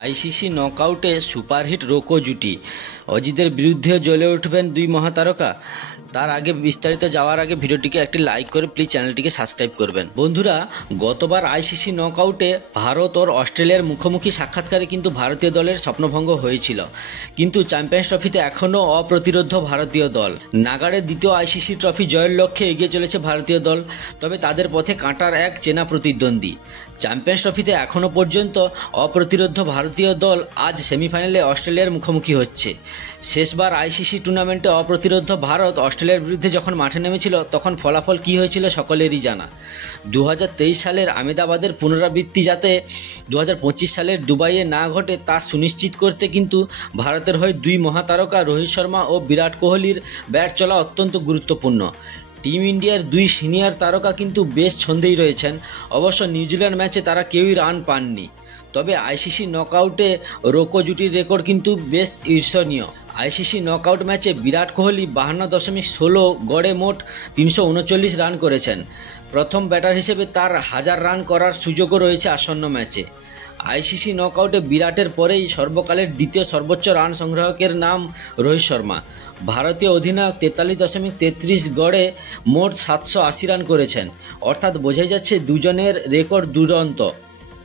ICC নকআউটে superhit রোকো জুটি অজিতের বিরুদ্ধেও জ্বলে উঠবেন দুই মহাতারকা। তার আগে বিস্তারিত যাওয়ার আগে ভিডিওটিকে একটি লাইক করে প্লিজ চ্যানেলটিকে সাবস্ক্রাইব করবেন। বন্ধুরা, গতবার আইসিসি নকআউটে ভারত ও অস্ট্রেলিয়ার মুখোমুখি সাক্ষাৎকারে কিন্তু ভারতীয় দলের স্বপ্নভঙ্গ হয়েছিল, কিন্তু চ্যাম্পিয়ন্স ট্রফিতে এখনও অপ্রতিরোধ্য ভারতীয় দল। নাগাড়ের দ্বিতীয় আইসিসি ট্রফি জয়ের লক্ষ্যে এগিয়ে চলেছে ভারতীয় দল, তবে তাদের পথে কাঁটার এক চেনা প্রতিদ্বন্দ্বী। চ্যাম্পিয়ন্স ট্রফিতে এখনও পর্যন্ত অপ্রতিরোধ্য ভারতীয় দল আজ সেমিফাইনালে অস্ট্রেলিয়ার মুখোমুখি হচ্ছে। শেষবার আইসিসি টুর্নামেন্টে অপ্রতিরোধ্য ভারত অস্ট্রেলিয়ার বিরুদ্ধে যখন মাঠে নেমেছিল তখন ফলাফল কী হয়েছিল সকলেরই জানা। 2023 সালের আহমেদাবাদের পুনরাবৃত্তি যাতে 2025 সালের দুবাইয়ে না ঘটে তা সুনিশ্চিত করতে কিন্তু ভারতের হয়ে দুই মহাতারকা রোহিত শর্মা ও বিরাট কোহলির ব্যাট চলা অত্যন্ত গুরুত্বপূর্ণ। টিম ইন্ডিয়ার দুই সিনিয়র তারকা কিন্তু বেশ ছন্দেই রয়েছেন। অবশ্য নিউজিল্যান্ড ম্যাচে তারা কেউই রান পাননি, তবে আইসিসি নকআউটে রোকো জুটির রেকর্ড কিন্তু বেশ ঈর্ষণীয়। আইসিসি নকআউট ম্যাচে বিরাট কোহলি 52.16 গড়ে মোট 339 রান করেছেন। প্রথম ব্যাটার হিসেবে তার 1000 রান করার সুযোগও রয়েছে আসন্ন ম্যাচে। আইসিসি নকআউটে বিরাটের পরেই সর্বকালের দ্বিতীয় সর্বোচ্চ রান সংগ্রাহকের নাম রোহিত শর্মা। ভারতীয় অধিনায়ক 43.33 গড়ে মোট 780 রান করেছেন, অর্থাৎ বোঝাই যাচ্ছে দুজনের রেকর্ড দুরন্ত।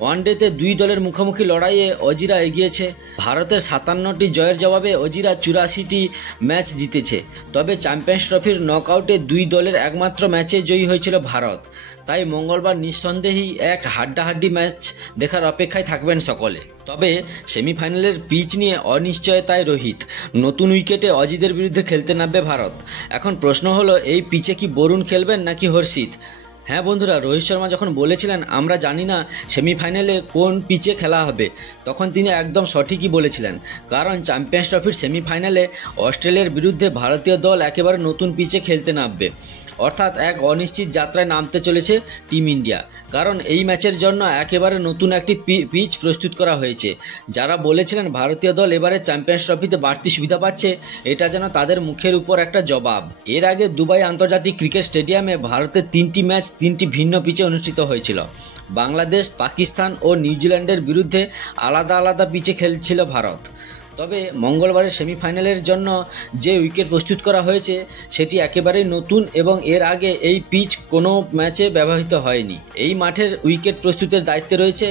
ওয়ানডেতে দুই দলের মুখোমুখি লড়াইয়ে অজিরা এগিয়েছে। ভারতের 57টি জয়ের জবাবে অজিরা 84টি ম্যাচ জিতেছে, তবে চ্যাম্পিয়ন্স ট্রফির নকআউটে দুই দলের একমাত্র ম্যাচে জয়ী হয়েছিল ভারত। তাই মঙ্গলবার নিঃসন্দেহেই এক হাড্ডাহাড্ডি ম্যাচ দেখার অপেক্ষায় থাকবেন সকলে। তবে সেমিফাইনালের পিচ নিয়ে অনিশ্চয়তায় রোহিত। নতুন উইকেটে অজিতের বিরুদ্ধে খেলতে নামবে ভারত। এখন প্রশ্ন হলো, এই পিচে কি বরুণ খেলবেন নাকি হর্ষিত? হ্যাঁ বন্ধুরা, রোহিত শর্মা যখন বলেছিলেন আমরা জানি না সেমিফাইনালে কোন পিচে খেলা হবে, তখন তিনি একদম সঠিকই বলেছিলেন, কারণ চ্যাম্পিয়ন্স ট্রফির সেমিফাইনালে অস্ট্রেলিয়ার বিরুদ্ধে ভারতীয় দল একেবারে নতুন পিচে খেলতে নামবে, অর্থাৎ এক অনিশ্চিত যাত্রায় নামতে চলেছে টিম ইন্ডিয়া। কারণ এই ম্যাচের জন্য একেবারে নতুন একটি পিচ প্রস্তুত করা হয়েছে। যারা বলেছিলেন ভারতীয় দল এবারে চ্যাম্পিয়ন্স ট্রফিতে বাড়তি সুবিধা পাচ্ছে, এটা যেন তাদের মুখের উপর একটা জবাব। এর আগে দুবাই আন্তর্জাতিক ক্রিকেট স্টেডিয়ামে ভারতের 3টি ম্যাচ 3টি ভিন্ন পিচে অনুষ্ঠিত হয়েছিল। বাংলাদেশ, পাকিস্তান ও নিউজিল্যান্ডের বিরুদ্ধে আলাদা আলাদা পিচে খেলছিল ভারত। তবে মঙ্গলবারের সেমিফাইনালের জন্য যে উইকেট প্রস্তুত করা হয়েছে সেটি একেবারেই নতুন এবং এর আগে এই পিচ কোনো ম্যাচে ব্যবহৃত হয়নি। এই মাঠের উইকেট প্রস্তুতের দায়িত্বে রয়েছে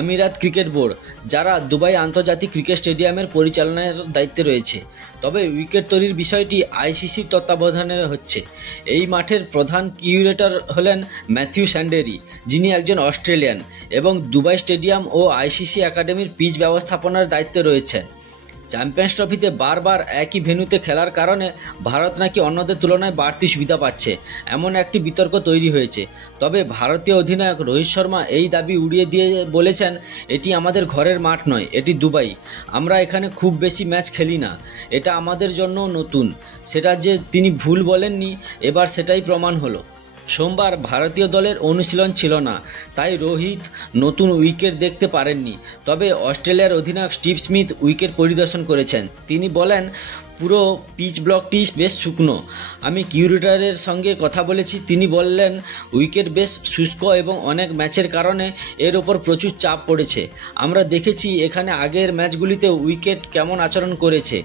আমিরাত ক্রিকেট বোর্ড, যারা দুবাই আন্তর্জাতিক ক্রিকেট স্টেডিয়ামের পরিচালনার দায়িত্বে রয়েছে। তবে উইকেট তৈরির বিষয়টি আইসিসির তত্ত্বাবধানে হচ্ছে। এই মাঠের প্রধান কিউরেটর হলেন ম্যাথিউ স্যান্ডেরি, যিনি একজন অস্ট্রেলিয়ান এবং দুবাই স্টেডিয়াম ও আইসিসি একাডেমির পিচ ব্যবস্থাপনার দায়িত্বে রয়েছেন। চ্যাম্পিয়ন্স ট্রফিতে বারবার একই ভেন্যুতে খেলার কারণে ভারত নাকি অন্যদের তুলনায় বাড়তি সুবিধা পাচ্ছে, এমন একটি বিতর্ক তৈরি হয়েছে। তবে ভারতীয় অধিনায়ক রোহিত শর্মা এই দাবি উড়িয়ে দিয়ে বলেছেন, এটি আমাদের ঘরের মাঠ নয়, এটি দুবাই। আমরা এখানে খুব বেশি ম্যাচ খেলি না, এটা আমাদের জন্য নতুন। সেটা যে তিনি ভুল বলেননি, এবার সেটাই প্রমাণ হলো। সোমবার ভারতীয় দলের অনুশীলন ছিল না, তাই রোহিত নতুন উইকেট দেখতে পারেননি। তবে অস্ট্রেলিয়ার অধিনায়ক স্টিভ স্মিথ উইকেট পরিদর্শন করেছেন। তিনি বলেন, পুরো পিচ ব্লকটি বেশ শুকনো। আমি কিউরেটরের সঙ্গে কথা বলেছি, তিনি বললেন উইকেট বেশ শুষ্ক এবং অনেক ম্যাচের কারণে এর ওপর প্রচুর চাপ পড়েছে। আমরা দেখেছি এখানে আগের ম্যাচগুলিতে উইকেট কেমন আচরণ করেছে।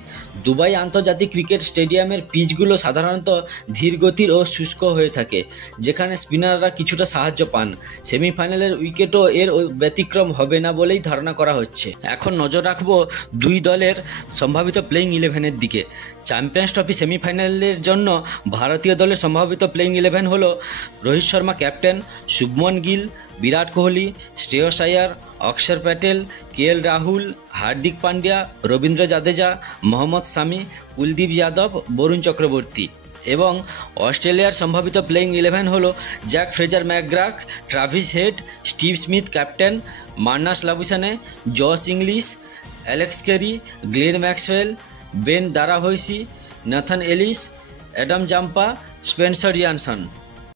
দুবাই আন্তর্জাতিক ক্রিকেট স্টেডিয়ামের পিচগুলো সাধারণত ধীরগতির ও শুষ্ক হয়ে থাকে, যেখানে স্পিনাররা কিছুটা সাহায্য পান। সেমিফাইনালের উইকেটও এর ব্যতিক্রম হবে না বলেই ধারণা করা হচ্ছে। এখন নজর রাখবো দুই দলের সম্ভাবিত প্লেইং 11-এর দিকে। চ্যাম্পিয়ন্স ট্রফি সেমিফাইনালের জন্য ভারতীয় দলের সম্ভাবিত প্লেইং 11 হলো রোহিত শর্মা ক্যাপ্টেন, শুভমন গিল, বিরাট কোহলি, শ্রেয়স আয়ার, অক্ষর প্যাটেল, কেএল রাহুল, হার্দিক পান্ডিয়া, রবীন্দ্র জাদেজা, মোহাম্মদ শামি, কুলদীপ যাদব, বরুণ চক্রবর্তী। এবং অস্ট্রেলিয়ার সম্ভাবিত প্লেইং 11 হলো Jake Fraser McGrath, Travis Head, Steve Smith captain, Marnus Labuschagne, Josh Inglis, Alex Carey, Glenn Maxwell, Ben Dwarshuis, Nathan Ellis, Adam Zampa, Spencer Jansen.